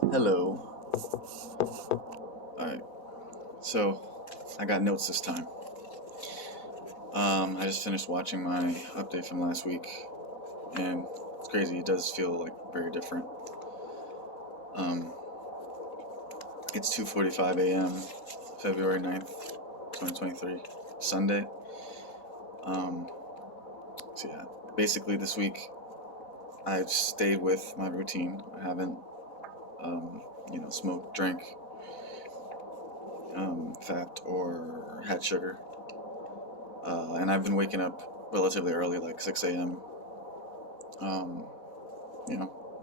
Hello. Alright, so I got notes this time. I just finished watching my update from last week, and it's crazy. It does feel like very different. Um, it's 2:45 a.m., February 9th, 2023, Sunday. Um, so yeah, basically this week I've stayed with my routine. I haven't, smoked, drank, fat, or had sugar. And I've been waking up relatively early, like 6 a.m. Um,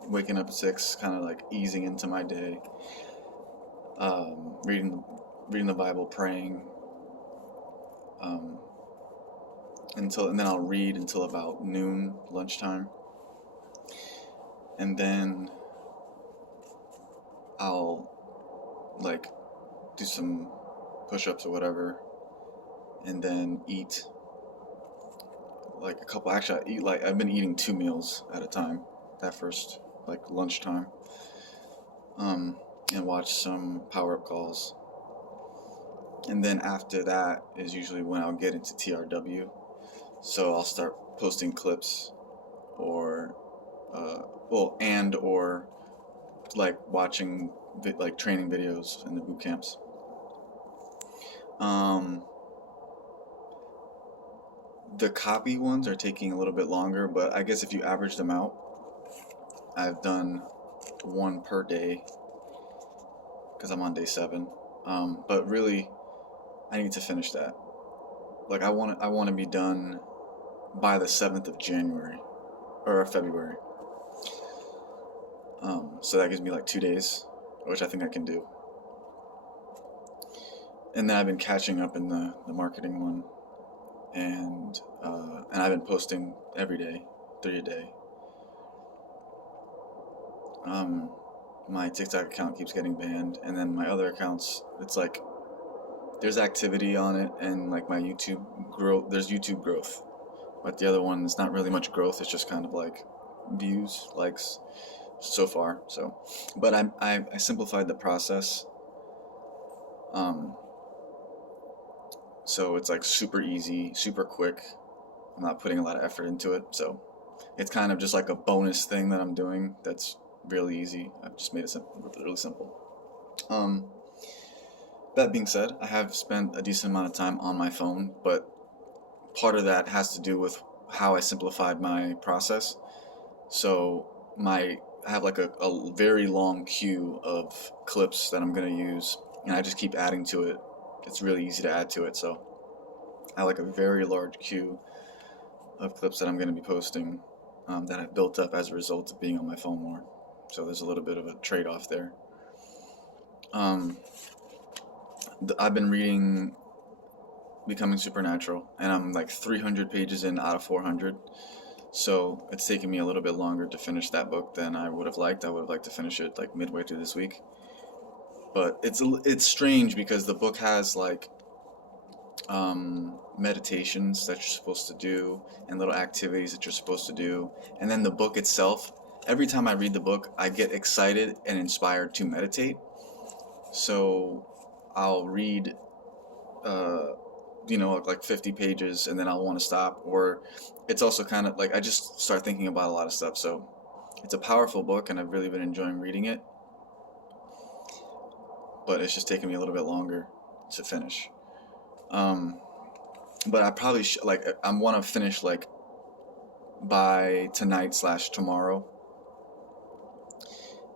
Waking up at 6, kind of like easing into my day, reading the Bible, praying, um, and then I'll read until about noon, lunchtime, and then I'll like do some push-ups or whatever, and then eat like a couple. Actually, I eat like I've been eating 2 meals at a time. That first like lunchtime, um, and watch some power-up calls. And then after that is usually when I'll get into TRW. So I'll start posting clips or, or like watching like training videos in the boot camps. Um, the copy ones are taking a little bit longer, but I guess if you average them out, I've done one per day because I'm on day 7. But really, I need to finish that. Like I want to be done by the 7th of January or February. So that gives me like 2 days, which I think I can do. And then I've been catching up in the marketing one, and I've been posting every day, 3 a day. Um, my TikTok account keeps getting banned, and then my other accounts, it's like there's activity on it, and like my YouTube growth, there's YouTube growth, but the other one is not really much growth. It's just kind of like views, likes, so far. So, but I simplified the process. Um, so it's like super easy, super quick. I'm not putting a lot of effort into it, so it's kind of just like a bonus thing that I'm doing. That's really easy. I've just made it really simple. Um, that being said, I have spent a decent amount of time on my phone, but part of that has to do with how I simplified my process. So I have like a very long queue of clips that I'm gonna use, and I just keep adding to it. It's really easy to add to it, so I have like a very large queue of clips that I'm gonna be posting, that I've built up as a result of being on my phone more. So there's a little bit of a trade-off there. Um, I've been reading Becoming Supernatural, and I'm like 300 pages in out of 400. So it's taken me a little bit longer to finish that book than I would have liked. I would have liked to finish it like midway through this week. But it's strange because the book has like, meditations that you're supposed to do and little activities that you're supposed to do, and then the book itself. Every time I read the book, I get excited and inspired to meditate. So I'll read, uh, like 50 pages, and then I'll want to stop. Or it's also kind of like I just start thinking about a lot of stuff. So it's a powerful book, and I've really been enjoying reading it, but it's just taking me a little bit longer to finish. Um, but I probably like I want to finish like by tonight/tomorrow,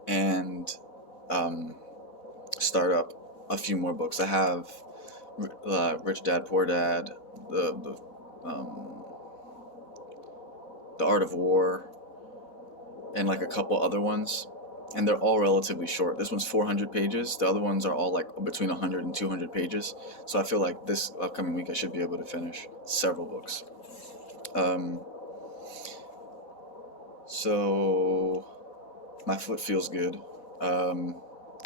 and um, start up a few more books. I have Rich Dad Poor Dad, um, the Art of War, and like a couple other ones, and they're all relatively short. This one's 400 pages. The other ones are all like between 100 and 200 pages. So I feel like this upcoming week I should be able to finish several books. Um, so my foot feels good. Um,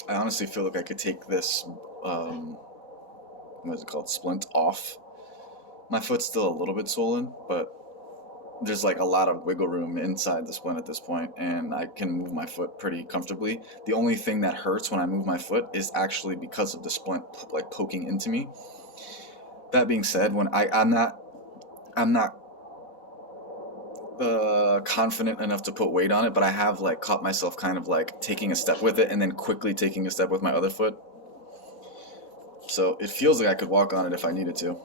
I honestly feel like I could take this, what is it called, splint off. My foot's still a little bit swollen, but there's like a lot of wiggle room inside the splint at this point, and I can move my foot pretty comfortably. The only thing that hurts when I move my foot is actually because of the splint like poking into me. That being said, when I'm not confident enough to put weight on it, but I have like caught myself kind of like taking a step with it and then quickly taking a step with my other foot. So it feels like I could walk on it if I needed to.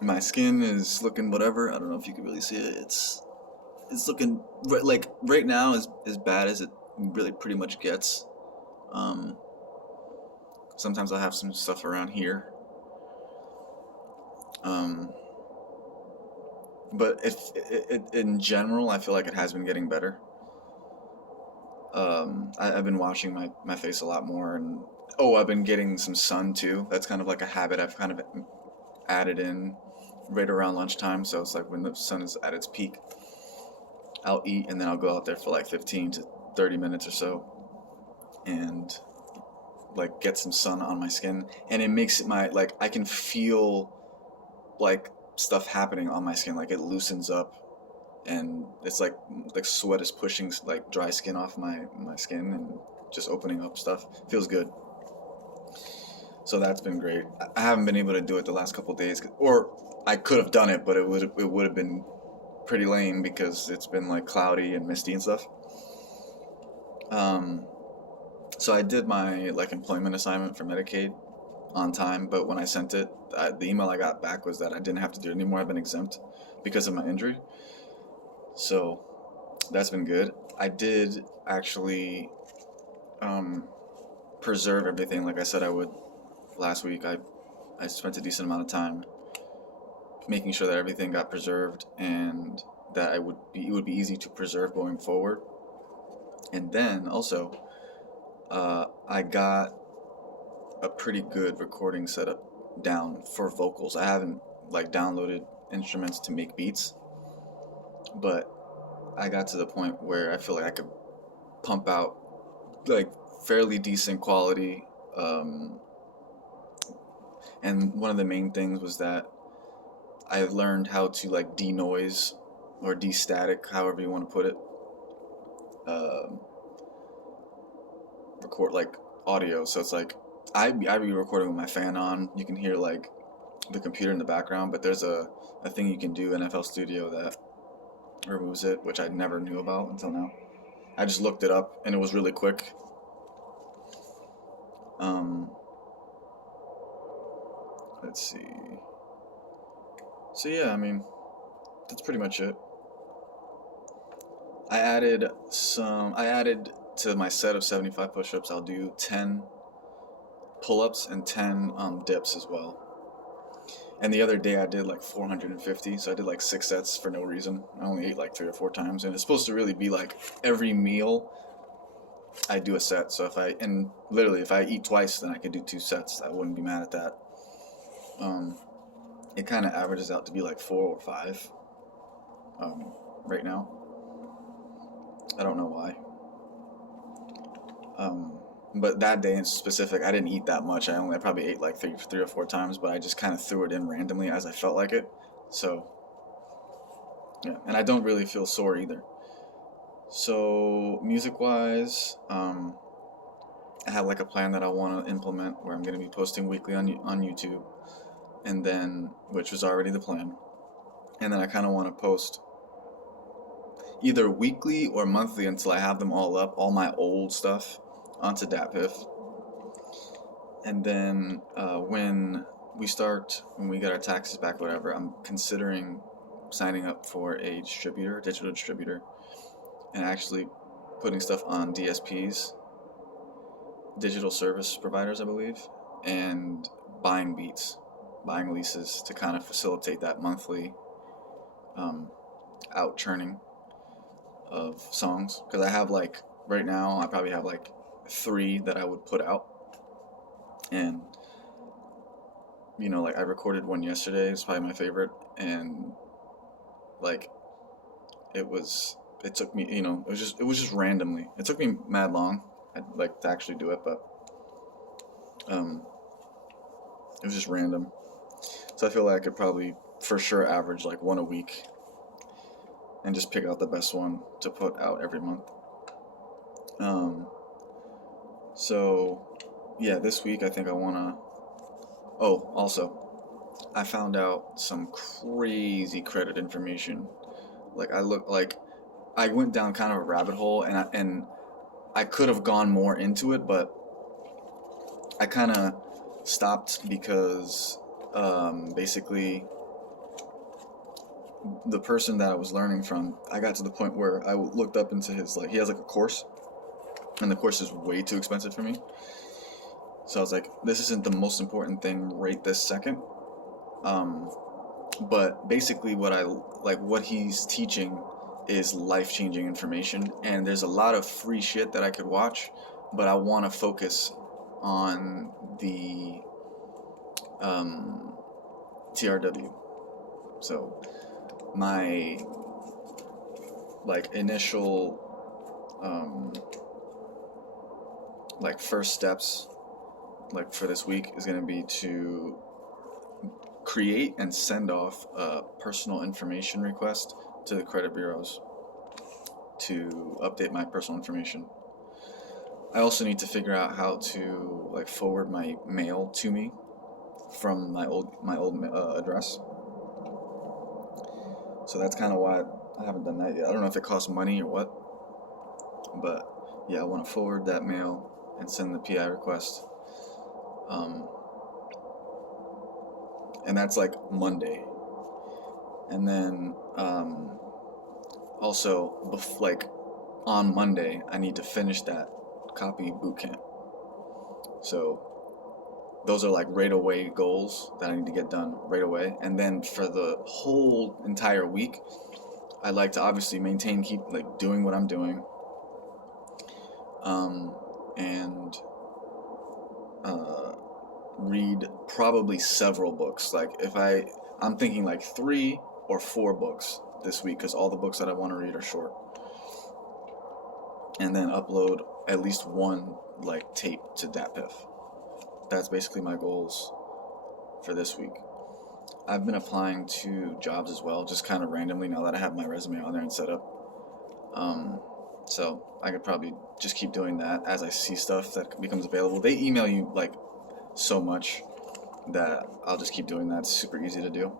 My skin is looking whatever. I don't know if you can really see it. It's looking like right now is as bad as it really pretty much gets. Um, Sometimes I have some stuff around here. Um, but if in general, I feel like it has been getting better. I've been washing my face a lot more, and I've been getting some sun too. That's kind of like a habit I've kind of added in right around lunchtime. So it's like when the sun is at its peak, I'll eat and then I'll go out there for like 15 to 30 minutes or so and like get some sun on my skin, and it makes it my like I can feel like stuff happening on my skin, like it loosens up, and it's like sweat is pushing like dry skin off my skin and just opening up stuff. Feels good. So that's been great. I haven't been able to do it the last couple days, or I could have done it, but it would have been pretty lame because it's been like cloudy and misty and stuff. Um, so I did my like employment assignment for Medicaid on time, but when I sent it, the email I got back was that I didn't have to do it anymore. I've been exempt because of my injury. So that's been good. I did actually um, preserve everything like I said I would last week. I spent a decent amount of time making sure that everything got preserved and that it would be easy to preserve going forward. And then also, I got a pretty good recording setup down for vocals. I haven't like downloaded instruments to make beats, but I got to the point where I feel like I could pump out like fairly decent quality. And one of the main things was that I learned how to like denoise or de-static, however you want to put it, um record like audio. So it's like I be recording with my fan on. You can hear like the computer in the background, but there's a thing you can do in FL Studio that removes it, which I never knew about until now. I just looked it up and it was really quick. Um, let's see. So yeah, I mean, that's pretty much it. I added to my set of 75 push-ups. I'll do 10 pull-ups and 10 dips as well. And the other day I did like 450, so I did like 6 sets for no reason. I only ate like 3 or 4 times, and it's supposed to really be like every meal I do a set. So if I eat twice, then I could do 2 sets. I wouldn't be mad at that. Um, it kind of averages out to be like 4 or 5 right now. I don't know why. But that day in specific, I didn't eat that much. I probably ate like 3 or 4 times, but I just kind of threw it in randomly as I felt like it. So yeah, and I don't really feel sore either. So music wise, I have like a plan that I want to implement where I'm going to be posting weekly on YouTube, and then which was already the plan, and then I kind of want to post either weekly or monthly until I have them all up, all my old stuff onto DatPiff. And then when we get our taxes back, whatever, I'm considering signing up for a digital distributor, and actually putting stuff on DSPs, digital service providers, I believe, and buying beats, buying leases to kind of facilitate that monthly out churning of songs. Because I have like, right now, I probably have like 3 that I would put out. And, like I recorded one yesterday. It's probably my favorite. And like, it took me, it was just randomly. It took me mad long. I'd like to actually do it, but it was just random. So I feel like I could probably for sure average like one a week and just pick out the best one to put out every month. So yeah, this week I think I wanna. Oh, also, I found out some crazy credit information. I went down kind of a rabbit hole, and I could have gone more into it, but I kind of stopped because basically the person that I was learning from, I got to the point where I looked up into his, like, he has like a course, and the course is way too expensive for me. So I was like, this isn't the most important thing right this second. But basically what he's teaching is life-changing information, and there's a lot of free shit that I could watch, but I want to focus on the TRW. So my initial first steps for this week is going to be to create and send off a personal information request to the credit bureaus to update my personal information. I also need to figure out how to forward my mail to me from my old address. So that's kind of why I haven't done that yet. I don't know if it costs money or what, but yeah, I want to forward that mail and send the PI request. And that's Monday. And then also on Monday I need to finish that copy boot camp. So those are right away goals that I need to get done right away. And then for the whole entire week, I like to obviously keep doing what I'm doing, and read probably several books. I'm thinking 3 or 4 books this week, because all the books that I want to read are short. And then upload at least one tape to DatPiff. That's basically my goals for this week. I've been applying to jobs as well, just kind of randomly, now that I have my resume on there and set up. So I could probably just keep doing that as I see stuff that becomes available. They email you so much that I'll just keep doing that. It's super easy to do.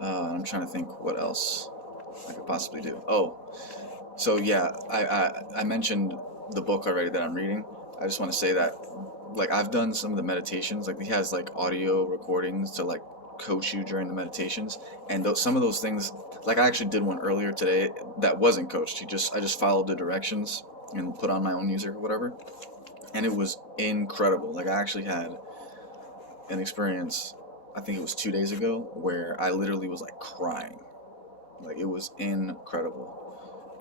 I'm trying to think what else I could possibly do. Oh, so yeah, I mentioned the book already that I'm reading. I just want to say that I've done some of the meditations. He has audio recordings to coach you during the meditations, and some of those things, I actually did one earlier today that wasn't coached. I just followed the directions and put on my own music or whatever, and it was incredible. I actually had an experience, I think it was 2 days ago, where I literally was crying. It was incredible.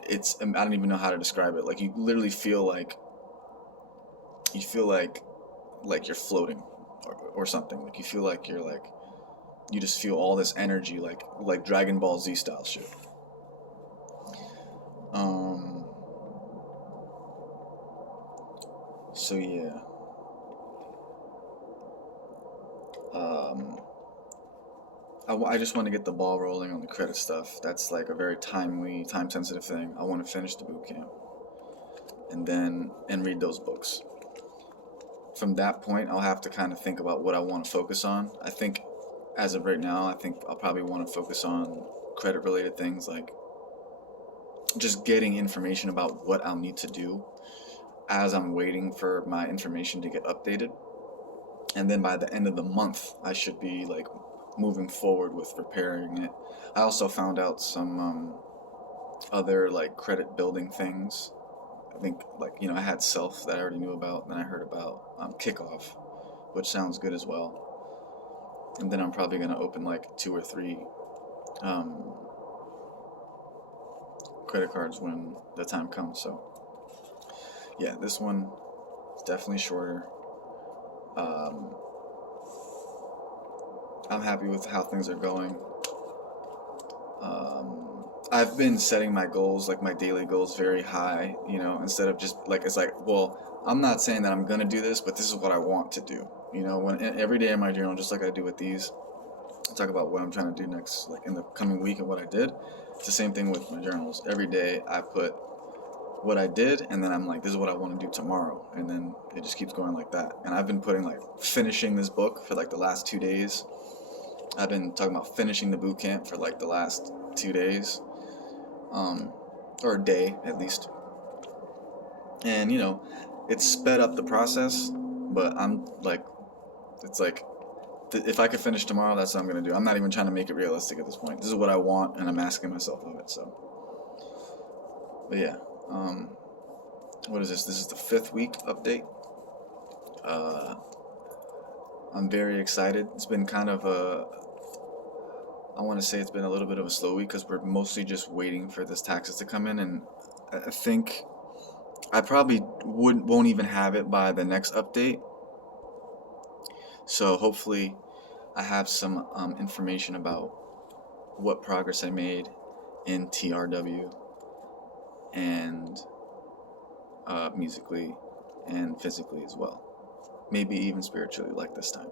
I don't even know how to describe it. You literally feel you're floating or something. You feel you just feel all this energy, like Dragon Ball Z style shit. So yeah. I just want to get the ball rolling on the credit stuff. That's a very timely, time-sensitive thing. I want to finish the boot camp and read those books. From that point, I'll have to kind of think about what I want to focus on. I think, as of right now, I think I'll probably want to focus on credit-related things, just getting information about what I'll need to do as I'm waiting for my information to get updated. And then by the end of the month, I should be moving forward with preparing it. I also found out some other credit building things. I think I had Self that I already knew about, and then I heard about Kickoff, which sounds good as well. And then I'm probably gonna open 2 or 3 credit cards when the time comes. So yeah, this one is definitely shorter. I'm happy with how things are going. I've been setting my goals, my daily goals, very high, instead of just well, I'm not saying that I'm gonna do this, but this is what I want to do. When every day in my journal, just like I do with these, I talk about what I'm trying to do next, in the coming week and what I did. It's the same thing with my journals. Every day I put what I did, and then I'm like, this is what I want to do tomorrow, and then it just keeps going like that. And I've been putting like finishing this book for like the last 2 days. I've been talking about finishing the boot camp for like the last 2 days, or a day at least. And it's sped up the process, but I'm like, it's like, if I could finish tomorrow, that's what I'm gonna do. I'm not even trying to make it realistic at this point. This is what I want, and I'm asking myself of it. So, but yeah, what is this? This is the 5th week update. I'm very excited. It's been kind of I want to say it's been a little bit of a slow week because we're mostly just waiting for this taxes to come in, and I think I probably won't even have it by the next update. So hopefully I have some information about what progress I made in TRW and musically and physically as well. Maybe even spiritually, like this time.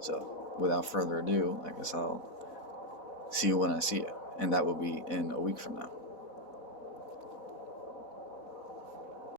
So without further ado, I guess I'll see you when I see you. And that will be in a week from now.